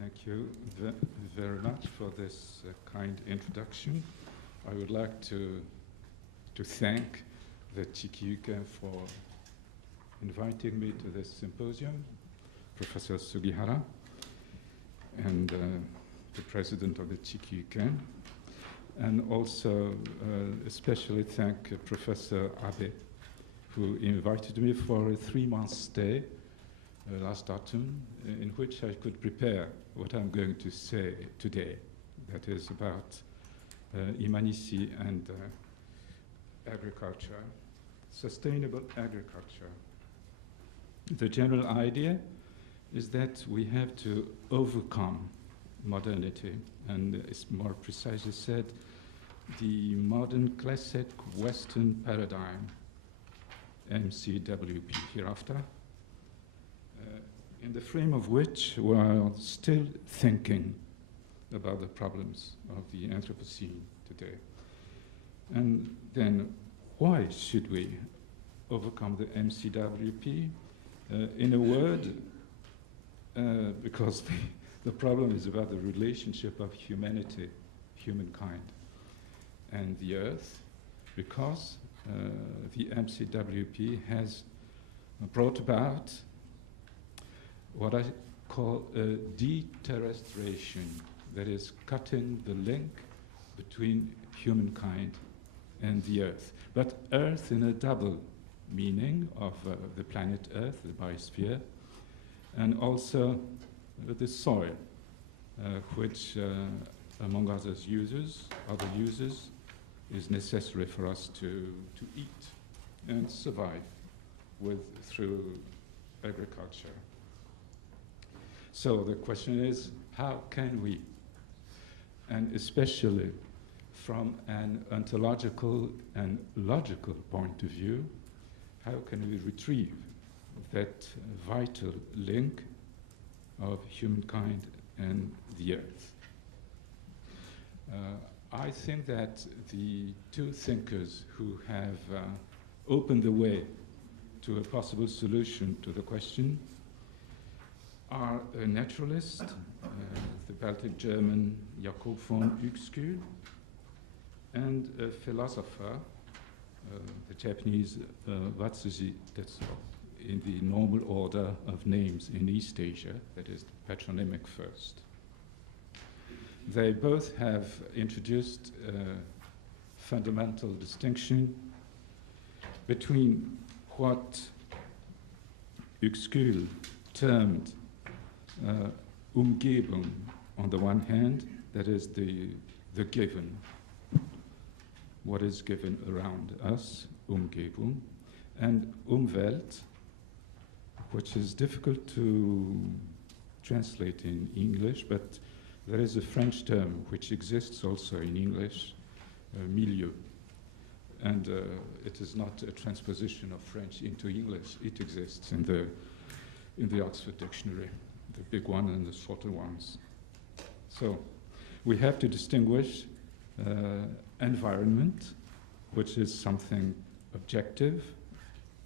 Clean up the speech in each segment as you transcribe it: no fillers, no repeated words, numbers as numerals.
Thank you very much for this kind introduction. I would like to thank the TQUK for inviting me to this symposium, Professor Sugihara, and the president of the TQUK, and also especially thank Professor Abe, who invited me for a 3-month stay last autumn, in which I could prepare what I'm going to say today, that is about Humanities and agriculture, sustainable agriculture. The general idea is that we have to overcome modernity, and it's more precisely said, the modern classic Western paradigm, MCWP hereafter, in the frame of which we are still thinking about the problems of the Anthropocene today. And then why should we overcome the MCWP? In a word, because the problem is about the relationship of humanity, humankind, and the earth, because the MCWP has brought about what I call a deterrestration, that is cutting the link between humankind and the earth. But earth in a double meaning of the planet Earth, the biosphere, and also the soil, which among other users, is necessary for us to eat and survive through agriculture. So the question is, how can we, and especially from an ontological and logical point of view, how can we retrieve that vital link of humankind and the earth? I think that the two thinkers who have opened the way to a possible solution to the question are a naturalist, the Baltic German Jakob von Uexküll, and a philosopher, the Japanese Watsuji Tetsuo, in the normal order of names in East Asia, that is patronymic first. They both have introduced a fundamental distinction between what Uexküll termed Umgebung on the one hand, that is the given, what is given around us, Umgebung, and Umwelt, which is difficult to translate in English, but there is a French term which exists also in English, milieu, and it is not a transposition of French into English. It exists in the Oxford Dictionary, the big one and the shorter ones. So we have to distinguish environment, which is something objective,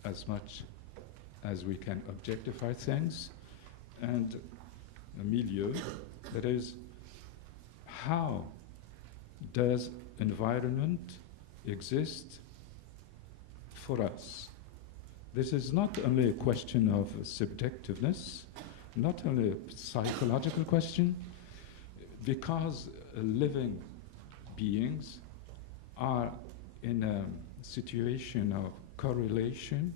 as much as we can objectify things, and a milieu, that is, how does environment exist for us? This is not only a question of subjectiveness, not only a psychological question, because living beings are in a situation of correlation,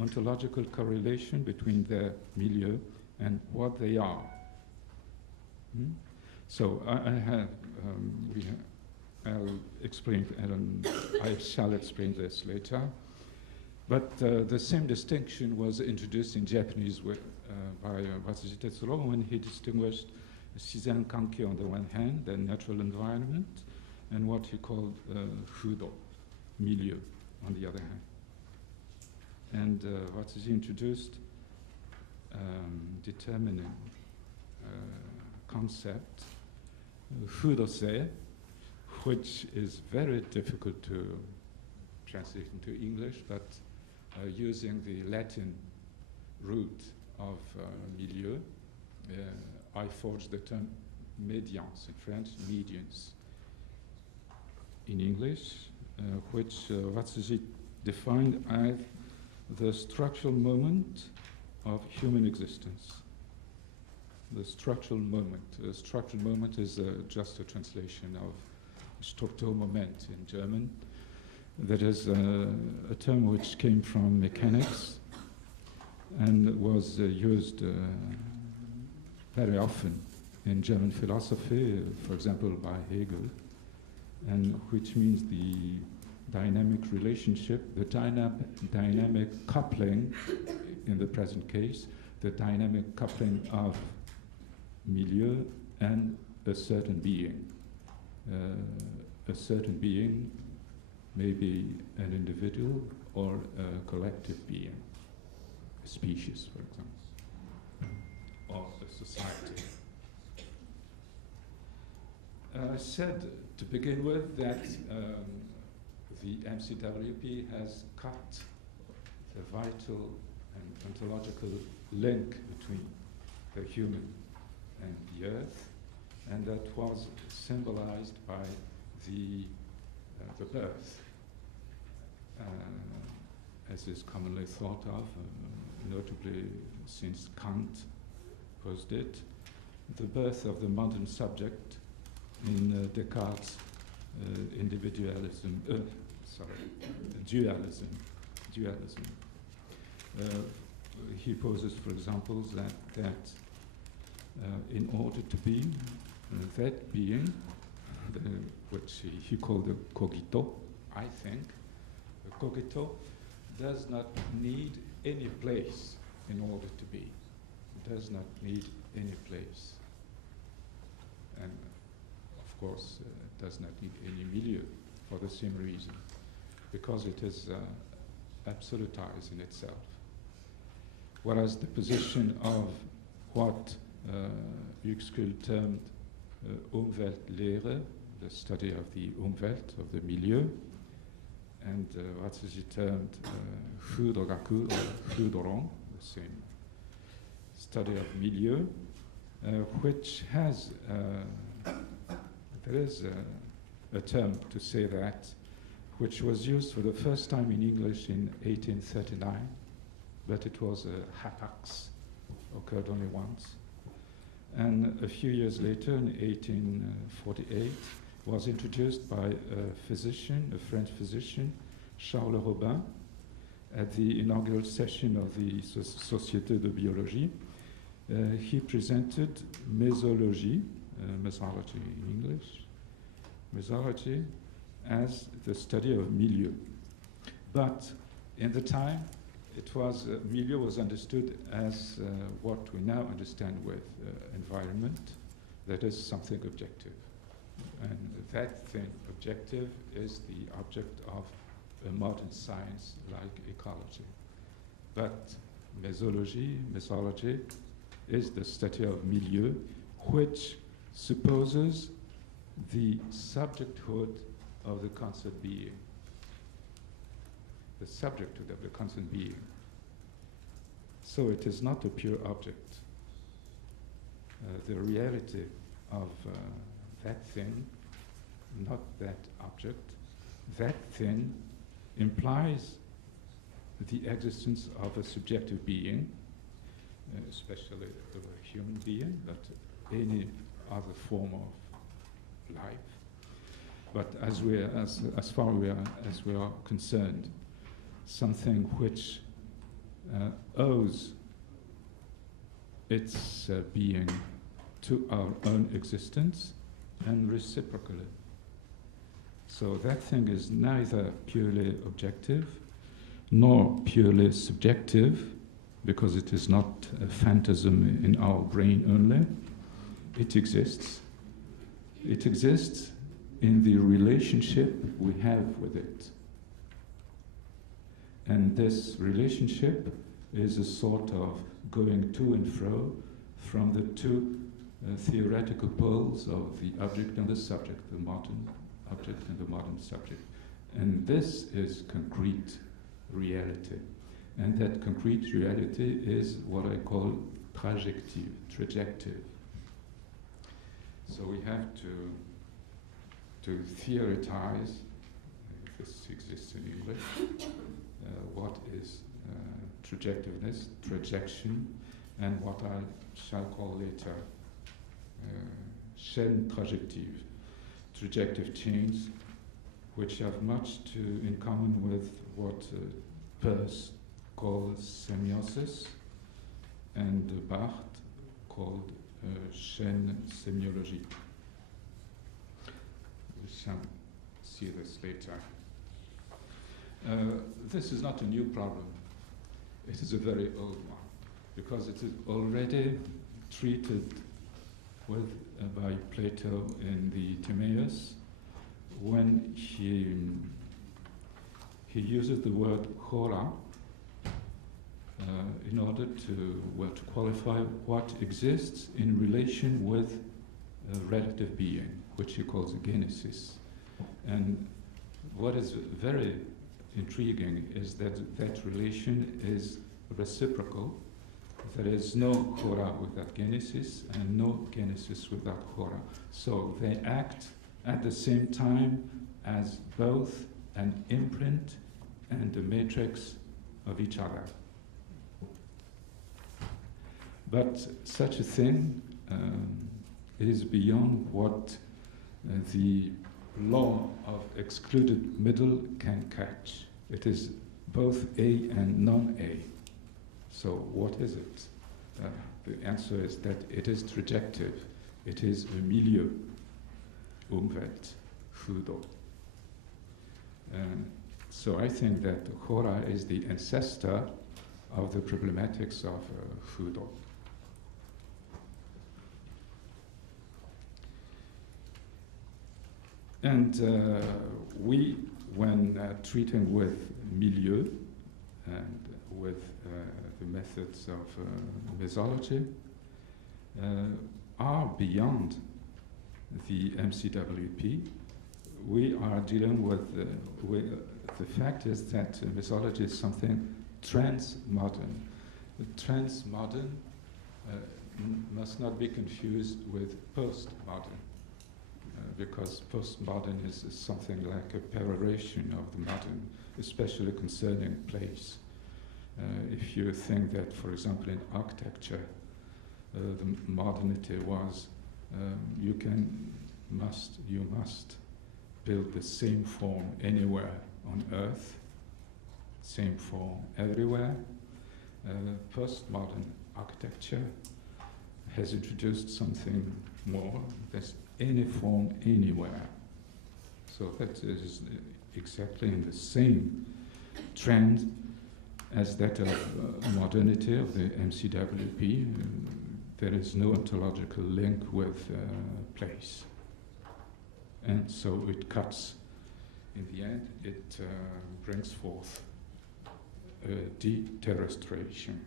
ontological correlation between their milieu and what they are. So I'll explain, and I shall explain this later. But the same distinction was introduced in Japanese by Watsuji Tetsuo when he distinguished Shizen Kanki on the one hand, the natural environment, and what he called fudo, milieu, on the other hand. And Watsuji introduced determining concept, fudose, which is very difficult to translate into English, but using the Latin root of milieu, I forged the term médians in French, medians in English, which Ratzinger defined as the structural moment of human existence. The structural moment. A structural moment is just a translation of Strukturmoment in German. That is a term which came from mechanics and was used very often in German philosophy, for example, by Hegel, and which means the dynamic relationship, the dynamic coupling, in the present case, the dynamic coupling of milieu and a certain being. A certain being may be an individual or a collective being, a species, for example, or a society. I said to begin with that the MCWP has cut the vital and ontological link between the human and the earth, and that was symbolized by the birth, as is commonly thought of, notably since Kant posed it, the birth of the modern subject in Descartes' dualism. He poses, for example, that in order to be that being, which he called the cogito, I think, the cogito does not need any place in order to be. It does not need any place. And of course, it does not need any milieu for the same reason, because it is absolutized in itself. Whereas the position of what École termed Umweltlehre, the study of the Umwelt, of the milieu, and what is termed Fudogaku or Fudoron, the same study of milieu, which has, there is a term to say that, which was used for the first time in English in 1839, but it was a hapax, occurred only once. And a few years later, in 1848, was introduced by a physician, a French physician, Charles Robin, at the inaugural session of the Société de Biologie. He presented mesology, mesology in English, mesology as the study of milieu. But in the time, it was, milieu was understood as what we now understand with environment, that is something objective. And that thing objective is the object of a modern science like ecology. But mesology is the study of milieu, which supposes the subjecthood of the concept being. The subjecthood of the concept being. So it is not a pure object. The reality of that thing, not that object, that thing implies the existence of a subjective being, especially a human being, but any other form of life. But as far as we are concerned, something which owes its being to our own existence and reciprocally. So that thing is neither purely objective nor purely subjective, because it is not a phantasm in our brain only. It exists. It exists in the relationship we have with it. And this relationship is a sort of going to and fro from the two theoretical poles of the object and the subject, the modern object and the modern subject. And this is concrete reality. And that concrete reality is what I call trajective. So we have to theorize, if this exists in English, what is trajectiveness, trajection, and what I shall call later chaîne trajective, trajective chains, which have much in common with what Peirce called semiosis and Barthes called chaîne sémiologique. We shall see this later. This is not a new problem. It is a very old one, because it is already treated with by Plato in the Timaeus, when he uses the word hora in order to qualify what exists in relation with a relative being, which he calls a genesis. And what is very intriguing is that that relation is reciprocal. There is no hora without genesis and no genesis without hora. So they act at the same time as both an imprint and a matrix of each other. But such a thing is beyond what the law of excluded middle can catch. It is both A and non-A. So what is it? The answer is that it is trajective. It is a milieu, Umwelt, Fudo. So I think that hora is the ancestor of the problematics of Fudo. And we, when treating with milieu and with the methods of mesology, are beyond the MCWP. We are dealing with the fact is that mesology is something transmodern. The transmodern must not be confused with postmodern. Because postmodern is something like a peroration of the modern, especially concerning place. If you think that, for example, in architecture, the modernity was you must build the same form anywhere on Earth, same form everywhere. Postmodern architecture has introduced something more. There's any form anywhere. So that is exactly in the same trend as that of modernity of the MCWP. There is no ontological link with place. And so it cuts, in the end, it brings forth deterrestration.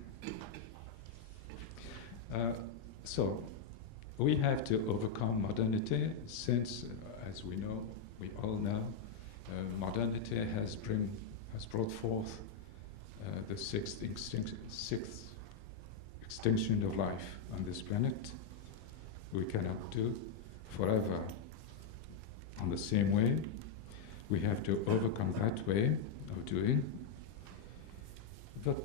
So we have to overcome modernity since, as we know, we all know, modernity has brought forth the sixth extinction of life on this planet. We cannot do forever on the same way. We have to overcome that way of doing. But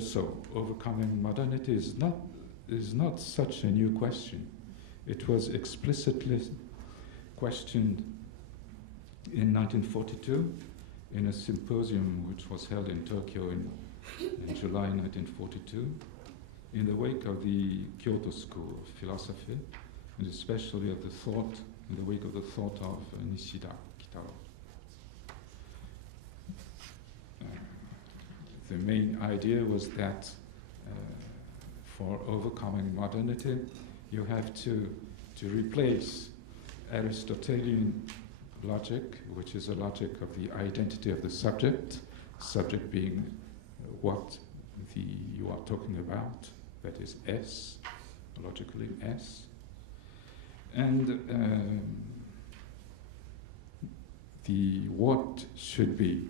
so overcoming modernity is not such a new question. It was explicitly questioned in 1942 in a symposium which was held in Tokyo in July 1942, in the wake of the Kyoto School of Philosophy, and especially of the thought, in the wake of the thought of Nishida Kitaro. The main idea was that for overcoming modernity, you have to replace Aristotelian logic, which is a logic of the identity of the subject being what you are talking about, that is S, logically S, and the what should be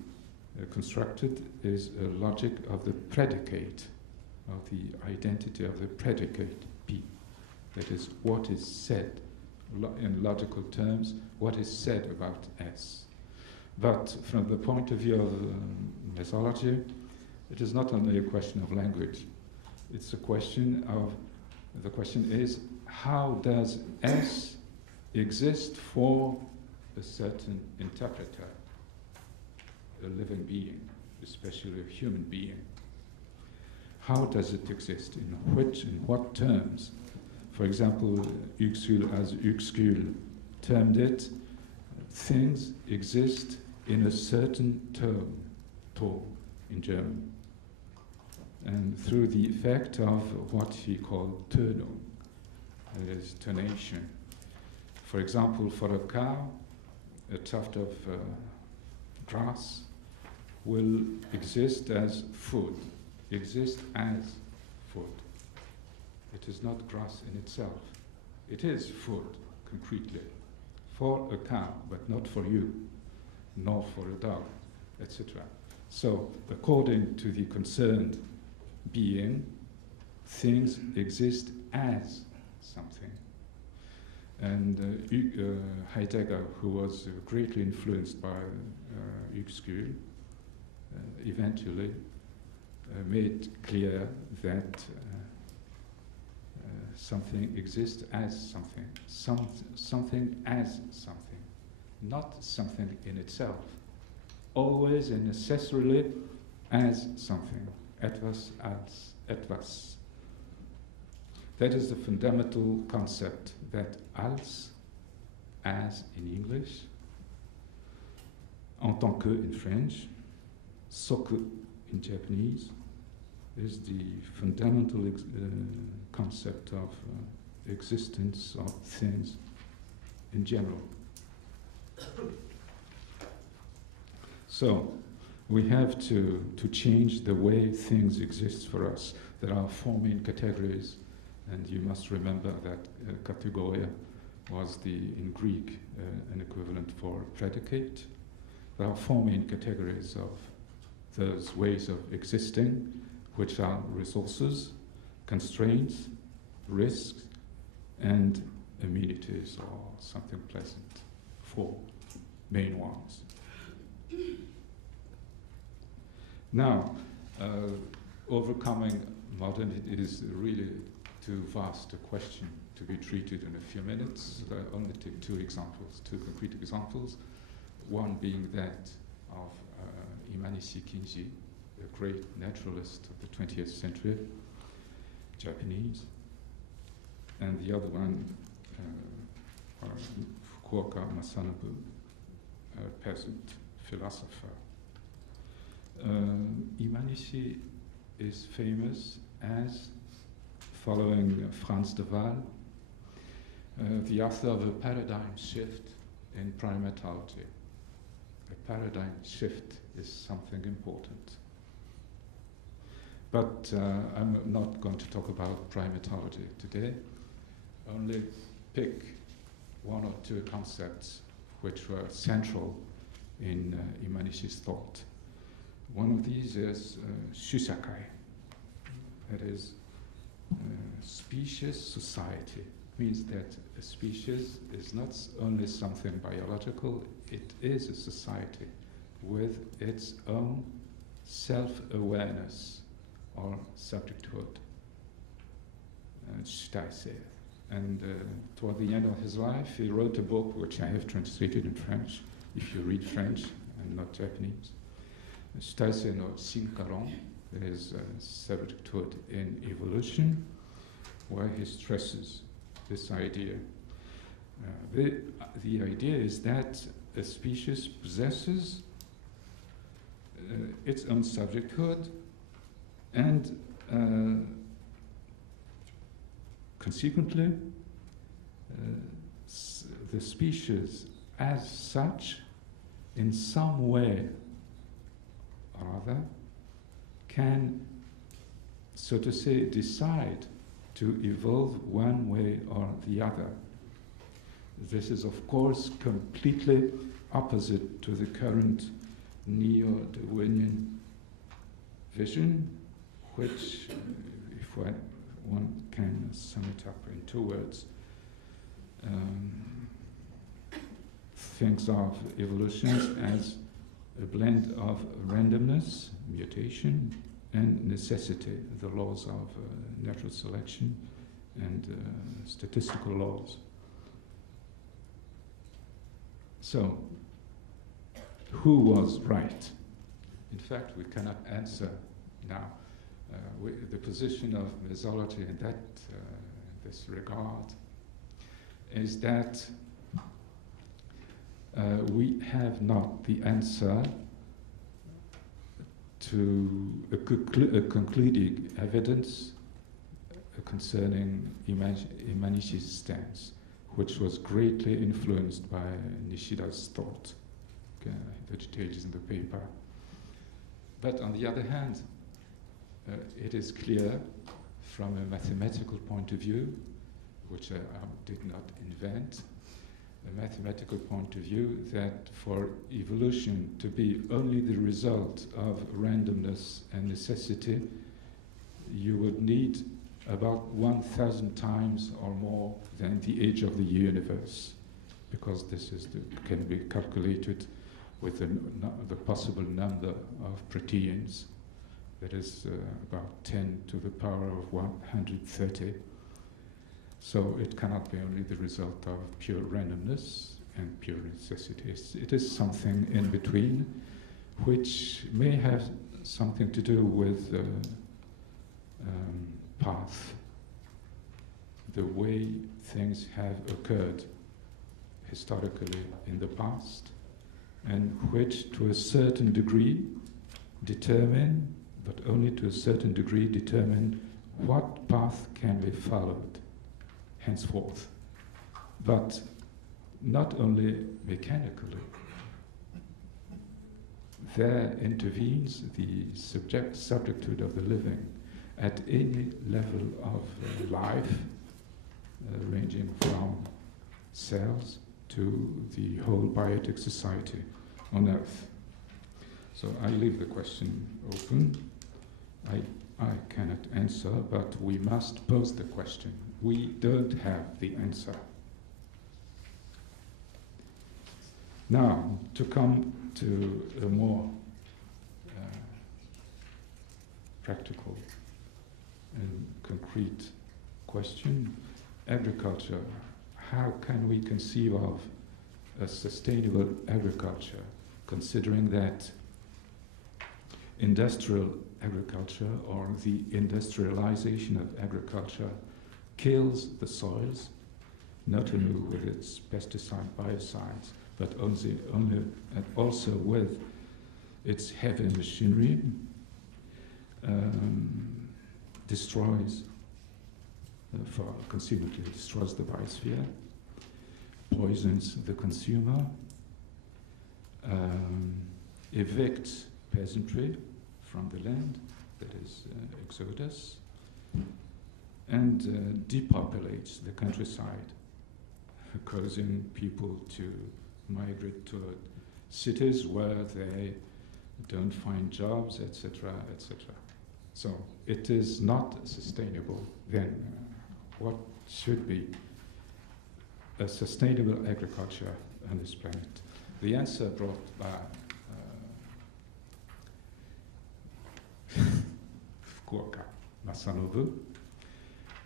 constructed is a logic of the predicate, of the identity of the predicate P. That is what is said in logical terms what is said about S. But from the point of view of mythology, it is not only a question of language. It's a question of, the question is, how does S exist for a certain interpreter, a living being, especially a human being? How does it exist? In what terms? For example, Uxküll, as Uxküll termed it, things exist in a certain tone in German, and through the effect of what he called Tönung, that is tonation. For example, for a cow, a tuft of grass will exist as food, exist as food. It is not grass in itself. It is food, concretely, for a cow, but not for you, nor for a dog, etc. So, according to the concerned being, things exist as something. And Heidegger, who was greatly influenced by Uxküll, eventually made clear that something exists as something, something as something, not something in itself, always and necessarily as something, etwas als etwas. That is the fundamental concept, that als, as in English, en tant que in French, soku in Japanese, is the fundamental concept of existence of things in general. So, we have to change the way things exist for us. There are four main categories, and you must remember that kategoria was in Greek an equivalent for predicate. There are four main categories of those ways of existing, which are resources, constraints, risks, and amenities, or something pleasant. Four main ones. Now, overcoming modernity is really too vast a question to be treated in a few minutes. I'll only take two concrete examples. One being that of Imanishi Kinji, a great naturalist of the 20th century, Japanese, and the other one, Fukuoka Masanobu, a peasant philosopher. Imanishi is famous as, following Frans de Waal, the author of a paradigm shift in primatology. A paradigm shift is something important. But I'm not going to talk about primatology today, only pick one or two concepts which were central in Imanishi's thought. One of these is shusakai, that is species society. Means that a species is not only something biological, it is a society with its own self-awareness or subjecthood. And toward the end of his life, he wrote a book which I have translated in French, if you read French and not Japanese. Shitaise no Shinkaron, that is subjecthood in evolution, where he stresses this idea. The idea is that a species possesses its own subjecthood, and consequently, the species as such, in some way or other, can, so to say, decide to evolve one way or the other. This is, of course, completely opposite to the current neo-Darwinian vision, which, if one can sum it up in two words, thinks of evolution as a blend of randomness, mutation, and necessity, the laws of natural selection and statistical laws. So, who was right? In fact, we cannot answer now. The position of mesology in this regard is that we have not the answer to a concluding evidence concerning Humanities' stance, which was greatly influenced by Nishida's thought, the details in the paper. But on the other hand, it is clear from a mathematical point of view, which I did not invent, a mathematical point of view, that for evolution to be only the result of randomness and necessity, you would need about 1,000 times or more than the age of the universe, because this is can be calculated with the possible number of proteins, that is about 10 to the power of 130. So it cannot be only the result of pure randomness and pure necessity. It is something in between, which may have something to do with path, the way things have occurred historically in the past, and which to a certain degree determine, but only to a certain degree determine, what path can be followed henceforth. But not only mechanically, there intervenes the subjecthood of the living at any level of life, ranging from cells to the whole biotic society on Earth. So I leave the question open. I cannot answer, but we must pose the question. We don't have the answer. Now, to come to a more practical and concrete question, agriculture. How can we conceive of a sustainable agriculture, considering that industrial agriculture, or the industrialization of agriculture, kills the soils, not only with its pesticide biocides, but also with its heavy machinery, destroys, for consequently destroys the biosphere, poisons the consumer, evicts peasantry from the land, that is exodus, and depopulates the countryside, causing people to migrate to cities where they don't find jobs, etc., etc. So it is not sustainable. Then what should be a sustainable agriculture on this planet? The answer brought by Fukuoka Masanobu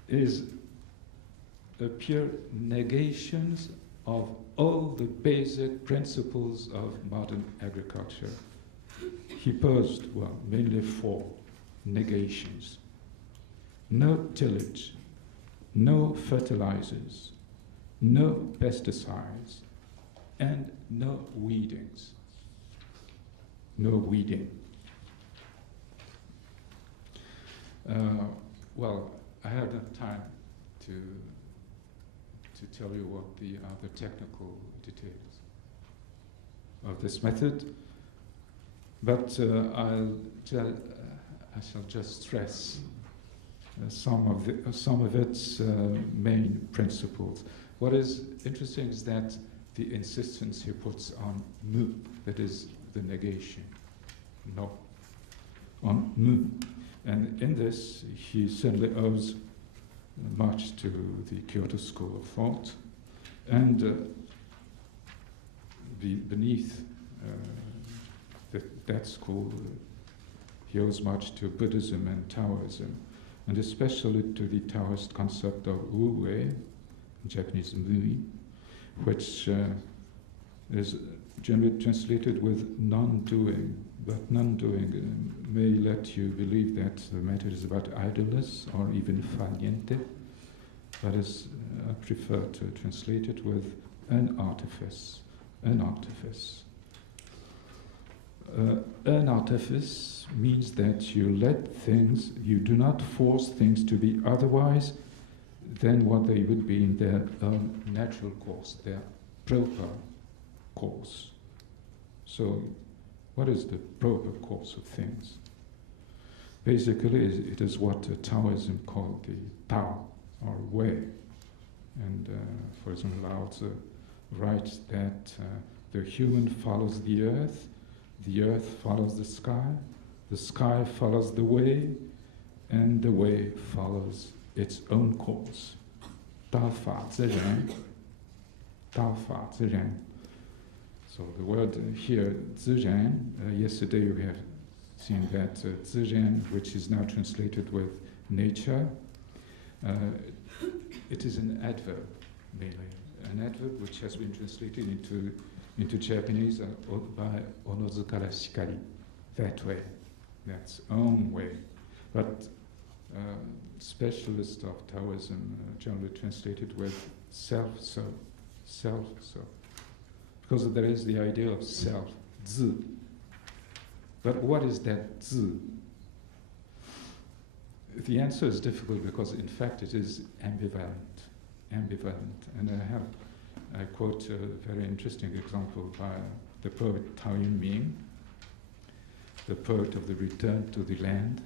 is a pure negation of all the basic principles of modern agriculture. He posed, well, mainly 4 negations. No tillage, no fertilizers, no pesticides, and no weedings. No weeding. Well, I have not time to tell you what the other technical details of this method, but I shall just stress some of its main principles. What is interesting is that the insistence he puts on mu, that is the negation, no, on mu. And in this, he certainly owes much to the Kyoto School of Thought, And beneath that school, he owes much to Buddhism and Taoism, and especially to the Taoist concept of wu-wei, in Japanese mui, which is generally translated with non-doing. But non-doing may let you believe that the matter is about idleness or even faliente, but I prefer to translate it with an artifice. An artifice. An artifice means that you let things, you do not force things to be otherwise than what they would be in their natural course, their proper course. So, what is the proper course of things? Basically, it is what Taoism called the Tao, or way. And for example, Lao Tzu writes that the human follows the earth follows the sky follows the way, and the way follows its own course. 道法自然, 道法自然. So the word here, 自然, yesterday we have seen that 自然, which is now translated with nature, it is an adverb, mainly. An adverb which has been translated into Japanese by Onozukara Shikari, that way, that's own way. But specialists of Taoism generally translate it with self-so, self-so. Because there is the idea of self, 自. But what is that 自? The answer is difficult because in fact it is ambivalent, and I quote a very interesting example by the poet Tao Yunming, the poet of the return to the land,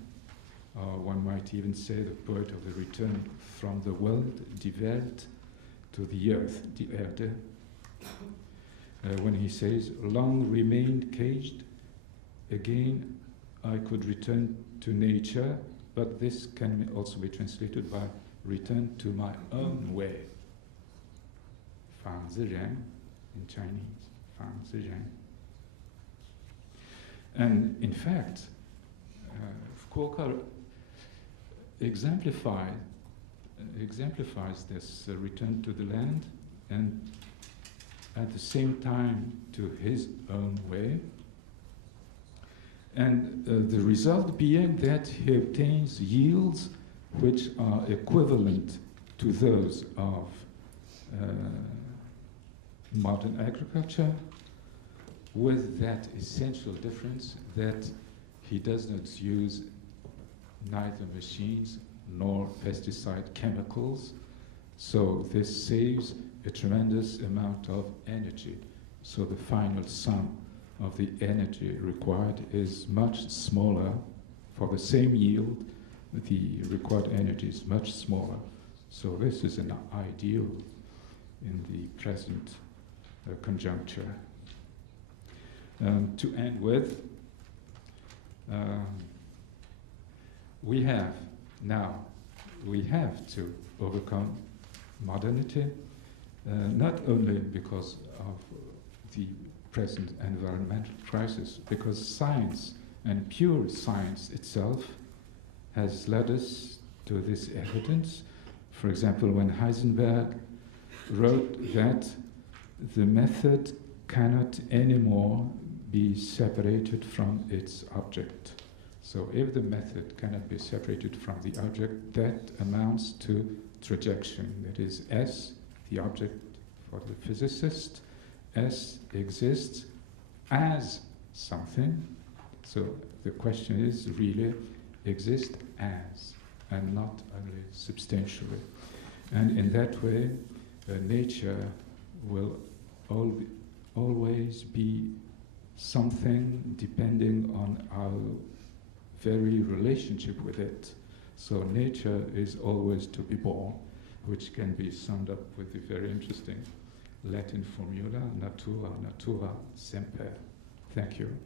or one might even say the poet of the return from the world, die Welt, to the earth, die Erde, when he says, long remained caged, again I could return to nature, but this can also be translated by return to my own way. 法自然 in Chinese, 法自然. And in fact, Fukuoka exemplifies this return to the land, and at the same time to his own way, and the result being that he obtains yields which are equivalent to those of modern agriculture, with that essential difference that he does not use neither machines nor pesticide chemicals, so this saves a tremendous amount of energy. So the final sum of the energy required is much smaller. For the same yield, the required energy is much smaller. So this is an ideal in the present conjuncture. To end with, we have to overcome modernity, not only because of the present environmental crisis, because science and pure science itself has led us to this evidence. For example, when Heisenberg wrote that the method cannot anymore be separated from its object. So if the method cannot be separated from the object, that amounts to trajection. That is, S, the object for the physicist, S exists as something. So the question is really exist as, and not only substantially. And in that way, nature will always be something depending on our very relationship with it. So nature is always to be born, which can be summed up with the very interesting Latin formula, natura, natura semper. Thank you.